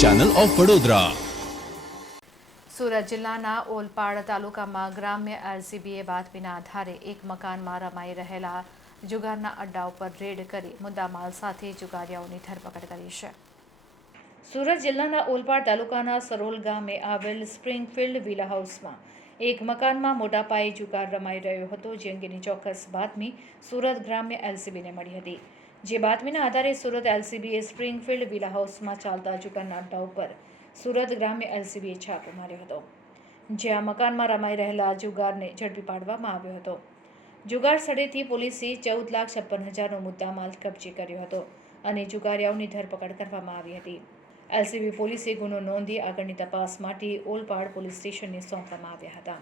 Channel of Vadodara Surat જિલ્લાના ઓલપાડ તાલુકામાં ગ્રામ્ય આરસીબીએ બાતમીના આધારે એક મકાનમાં રમાઈ રહેલા જુગારના અડ્ડા ઉપર રેડ કરી મુદ્દામાલ સાથે જુગારીયાઓની ધરપકડ કરી છે. સુરત જિલ્લાના ઓલપાડ તાલુકાના સરોલ ગામે આવેલ સ્પ્રિંગફિલ્ડ વિલા હાઉસમાં એક મકાનમાં મોટા પાયે જુગાર રમાઈ રહ્યો હતો જે અંગેની ચોક્કસ બાતમી સુરત ગ્રામ્ય એલસીબીને મળી હતી. જે બાતમીના આધારે સુરત એલસીબીએ સ્પ્રિંગફિલ્ડ વિલા હાઉસમાં ચાલતા જુગારના અડ્ડા ઉપર સુરત ગ્રામ્ય એલસીબીએ છાપો માર્યો હતો, જ્યાં મકાનમાં રમાઈ રહેલા જુગારને ઝડપી પાડવામાં આવ્યો હતો. જુગાર સ્થળેથી પોલીસે ચૌદ લાખ છપ્પન હજારનો મુદ્દામાલ કબજે કર્યો હતો અને જુગારીયાઓની ધરપકડ કરવામાં આવી હતી. એલસીબી પોલીસે ગુનો નોંધી આગળની તપાસ માટે ઓલપાડ પોલીસ સ્ટેશનને સોંપવામાં આવ્યા હતા.